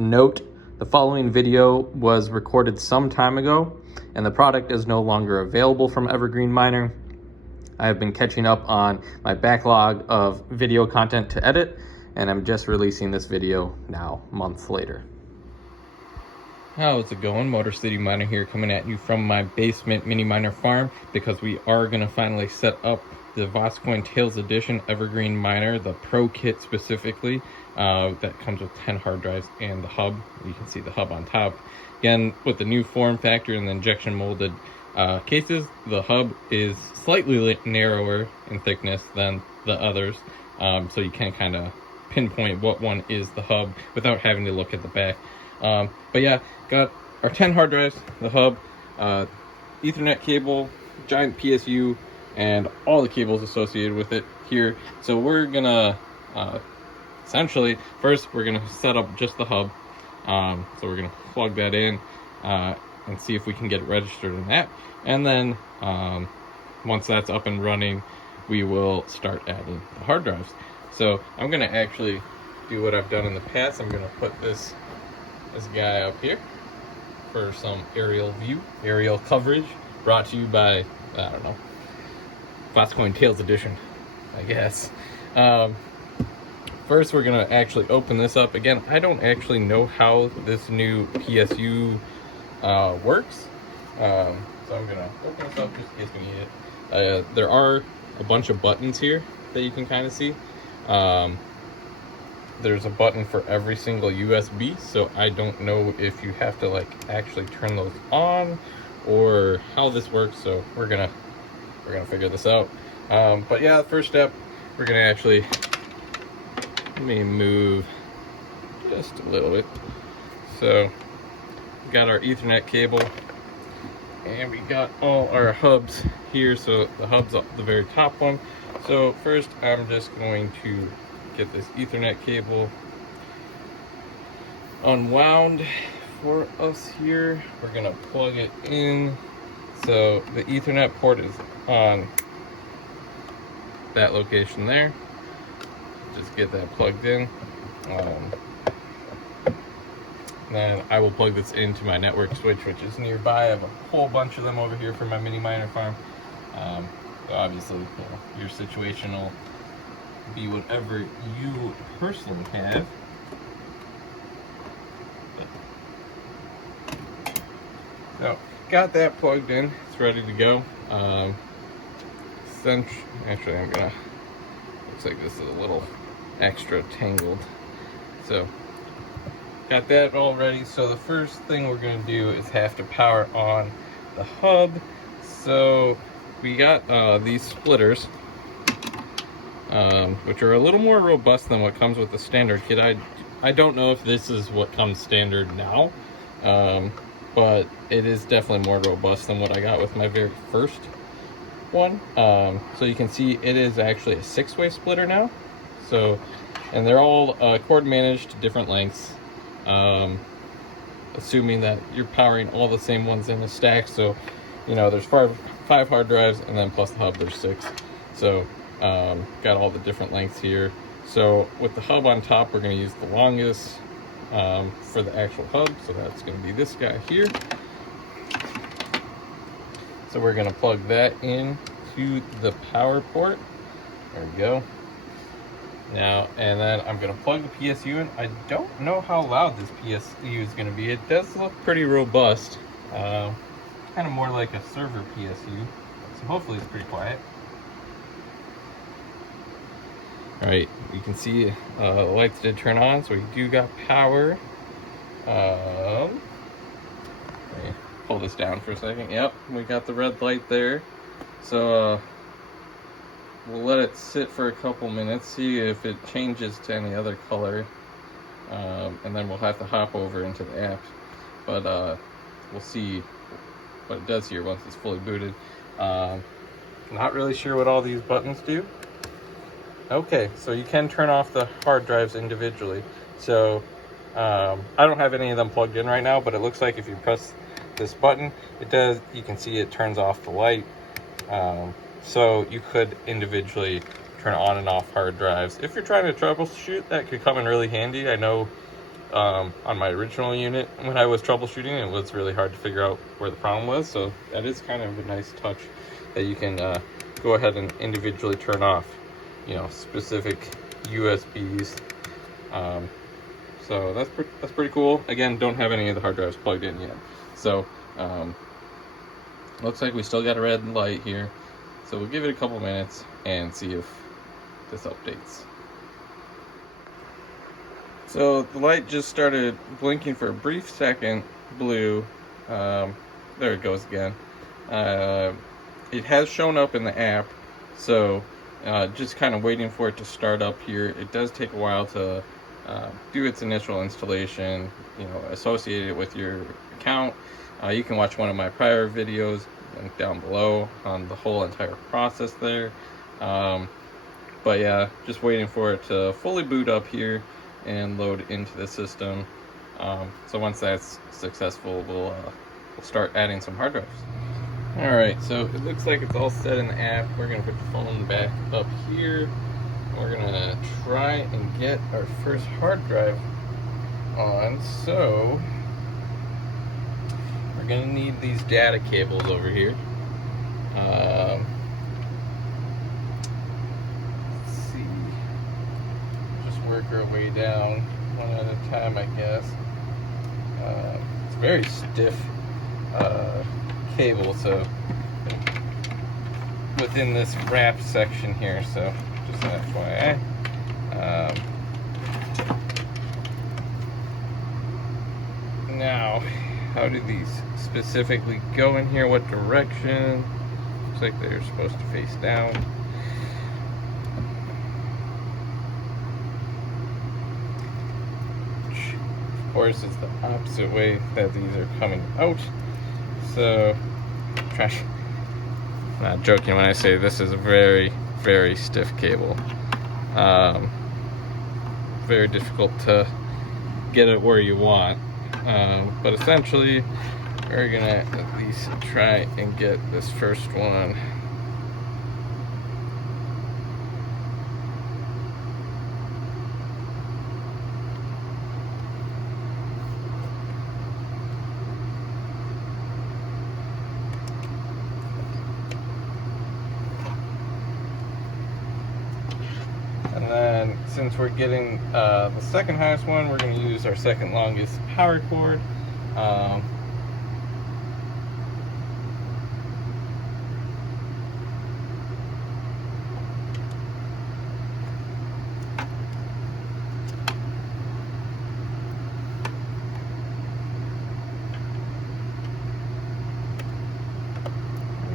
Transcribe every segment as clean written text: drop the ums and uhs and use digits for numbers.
Note, the following video was recorded some time ago and the product is no longer available from Evergreen Miner. I have been catching up on my backlog of video content to edit, and I'm just releasing this video now, months later. How's it going? Motor City Miner here, coming at you from my basement mini miner farm, because we are going to finally set up the Voscoin Tails Edition Evergreen Miner, the Pro Kit specifically, that comes with 10 hard drives and the hub. You can see the hub on top. Again, with the new form factor and the injection molded cases, the hub is slightly narrower in thickness than the others, so you can kind of pinpoint what one is the hub without having to look at the back. But yeah, got our 10 hard drives, the hub, Ethernet cable, giant PSU, and all the cables associated with it here. So we're gonna essentially, first we're gonna set up just the hub. So we're gonna plug that in and see if we can get it registered in that. And then once that's up and running, we will start adding the hard drives. So I'm gonna actually do what I've done in the past. I'm gonna put this guy up here for some aerial coverage, brought to you by, I don't know, Voscoin Tails Edition, I guess. First, we're gonna actually open this up. Again, I don't actually know how this new PSU works, so I'm gonna open this up just in case we need it. There are a bunch of buttons here that you can kind of see. There's a button for every single USB, so I don't know if you have to like actually turn those on or how this works. So we're gonna figure this out. But yeah, the first step, we're gonna actually, let me move just a little bit. So we got our Ethernet cable and we got all our hubs here. So the hub's up the very top one. So first, I'm just going to get this Ethernet cable unwound for us here. We're gonna plug it in. So the Ethernet port is on that location there. Just get that plugged in. Then I will plug this into my network switch, which is nearby. I have a whole bunch of them over here for my mini miner farm. So obviously, you know, your situation will be whatever you personally have. So got that plugged in, it's ready to go. Actually, looks like this is a little extra tangled. So got that all ready. So the first thing we're gonna do is have to power on the hub. So we got these splitters, which are a little more robust than what comes with the standard kit. I don't know if this is what comes standard now, but it is definitely more robust than what I got with my very first one. So you can see it is actually a 6-way splitter now. So, and they're all cord managed to different lengths, assuming that you're powering all the same ones in a stack. So, you know, there's five hard drives, and then plus the hub, there's 6. So got all the different lengths here. So with the hub on top, we're going to use the longest for the actual hub. So that's going to be this guy here. So we're going to plug that in to the power port. There we go. Now, and then I'm going to plug the PSU in. I don't know how loud this PSU is going to be. It does look pretty robust. Kind of more like a server PSU. So hopefully it's pretty quiet. All right, you can see the lights did turn on, so we do got power. Let me pull this down for a second. Yep, we got the red light there. So we'll let it sit for a couple minutes, see if it changes to any other color, and then we'll have to hop over into the app. But we'll see what it does here once it's fully booted. Not really sure what all these buttons do. Okay, so you can turn off the hard drives individually. So I don't have any of them plugged in right now, but it looks like if you press this button, it does, you can see it turns off the light. So you could individually turn on and off hard drives. If you're trying to troubleshoot, that could come in really handy. I know on my original unit when I was troubleshooting. It was really hard to figure out where the problem was, so that is kind of a nice touch that you can go ahead and individually turn off, you know, specific USBs. So that's pretty cool. Again, don't have any of the hard drives plugged in yet. So looks like we still got a red light here. So we'll give it a couple minutes and see if this updates. So the light just started blinking for a brief second, blue. There it goes again. It has shown up in the app, so just kind of waiting for it to start up here. It does take a while to do its initial installation, you know, associate it with your account. You can watch one of my prior videos linked down below on the whole entire process there. But yeah, just waiting for it to fully boot up here and load into the system. So once that's successful, we'll start adding some hard drives. Alright, so it looks like it's all set in the app. We're going to put the phone back up here. We're going to try and get our first hard drive on. So we're going to need these data cables over here. Let's see. Just work our way down one at a time, I guess. It's very stiff cable, so within this wrap section here, so just an FYI. Now, how do these specifically go in here? What direction? Looks like they're supposed to face down. Which, of course, is the opposite way that these are coming out. So, I'm not joking when I say this is a very, very stiff cable. Very difficult to get it where you want. But essentially, we're gonna at least try and get this first one. And then, since we're getting the second highest one, we're going to use our second longest power cord. There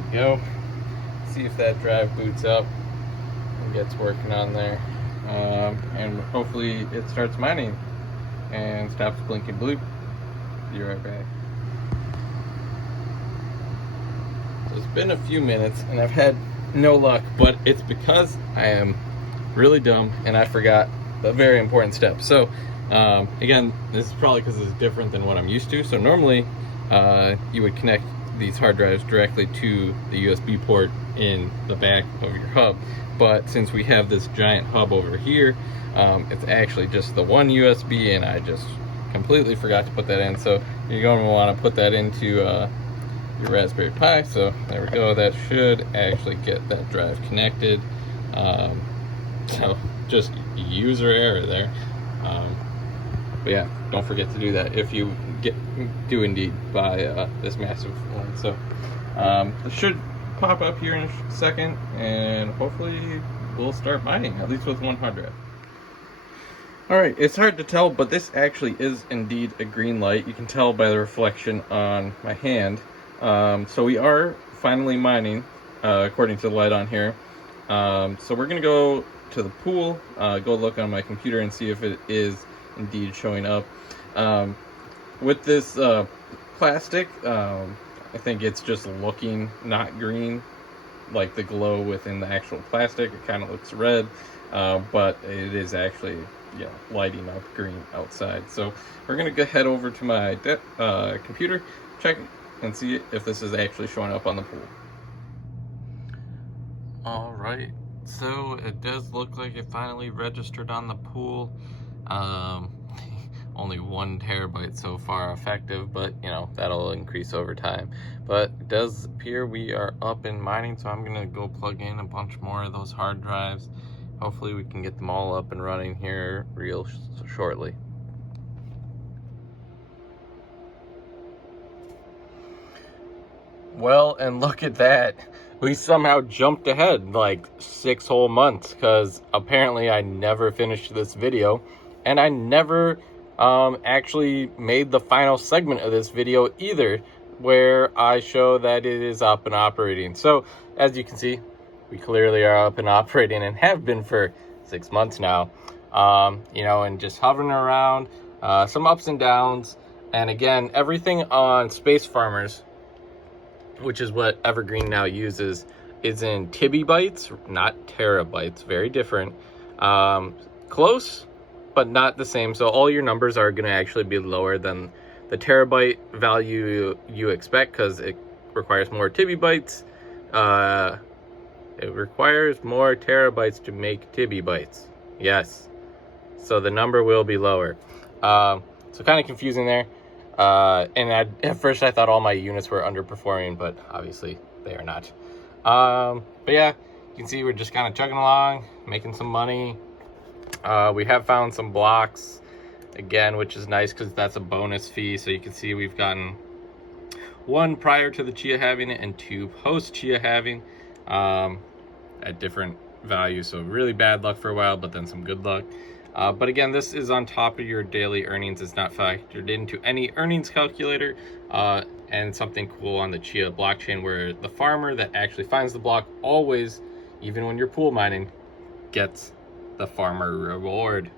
we go. See if that drive boots up and gets working on there. And hopefully it starts mining and stops blinking blue. Be right back. So it's been a few minutes and I've had no luck, but it's because I am really dumb and I forgot a very important step. So again, this is probably because it's different than what I'm used to. So normally you would connect these hard drives directly to the USB port in the back of your hub, but since we have this giant hub over here, it's actually just the one USB, and I just completely forgot to put that in. So you're going to want to put that into your Raspberry Pi. So there we go, that should actually get that drive connected. So just user error there, but yeah, don't forget to do that if you do indeed buy this massive one. So it should pop up here in a second, and hopefully we'll start mining, at least with one hard drive. Alright, it's hard to tell, but this actually is indeed a green light. You can tell by the reflection on my hand. So we are finally mining, according to the light on here. So we're going to go to the pool, go look on my computer and see if it is indeed showing up. With this plastic, I think it's just looking not green, like the glow within the actual plastic. It kind of looks red, but it is actually, yeah, lighting up green outside. So we're gonna go head over to my computer, check and see if this is actually showing up on the pool. All right, so it does look like it finally registered on the pool. only 1 terabyte so far effective, but you know, that'll increase over time. But it does appear we are up in mining, so I'm gonna go plug in a bunch more of those hard drives. Hopefully we can get them all up and running here real shortly. Well, and look at that. We somehow jumped ahead like 6 whole months, because apparently I never finished this video, and I never actually made the final segment of this video either, where I show that it is up and operating. So as you can see, we clearly are up and operating, and have been for 6 months now. You know, and just hovering around, some ups and downs. And again, everything on Space Farmers, which is what Evergreen now uses, is in TB, not terabytes. Very different. Close, but not the same. So all your numbers are going to actually be lower than the terabyte value you expect, because it requires more TB. It requires more terabytes to make TB. Yes. So the number will be lower. So kind of confusing there. And at first I thought all my units were underperforming, but obviously they are not. But yeah, you can see we're just kind of chugging along, making some money. We have found some blocks again, which is nice because that's a bonus fee. So you can see we've gotten 1 prior to the CHIA halving and 2 post CHIA halving, at different values. So really bad luck for a while, but then some good luck. But again, this is on top of your daily earnings. It's not factored into any earnings calculator. And something cool on the CHIA blockchain, where the farmer that actually finds the block always, even when you're pool mining, gets the farmer reward.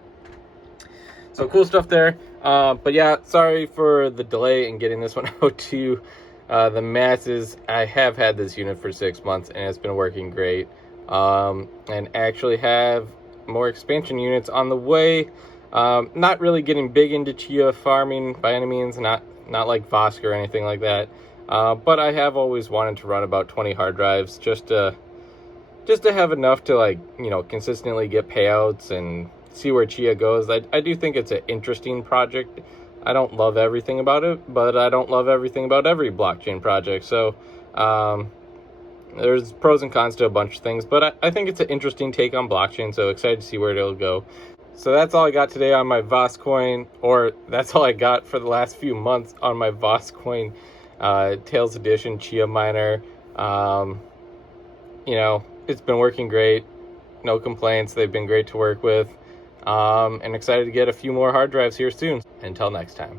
So cool stuff there. But yeah, sorry for the delay in getting this one out to the masses. I have had this unit for 6 months, and it's been working great. And actually have more expansion units on the way. Not really getting big into CHIA farming by any means, not like Vosk or anything like that. But I have always wanted to run about 20 hard drives, just to have enough to, like, you know, consistently get payouts and see where CHIA goes. I do think it's an interesting project. I don't love everything about it, but I don't love everything about every blockchain project. So there's pros and cons to a bunch of things, but I think it's an interesting take on blockchain, so excited to see where it'll go. So that's all I got today on my Vosk coin, or that's all I got for the last few months on my Vosk coin Tails Edition CHIA miner. You know, it's been working great. No complaints. They've been great to work with. And excited to get a few more hard drives here soon. Until next time.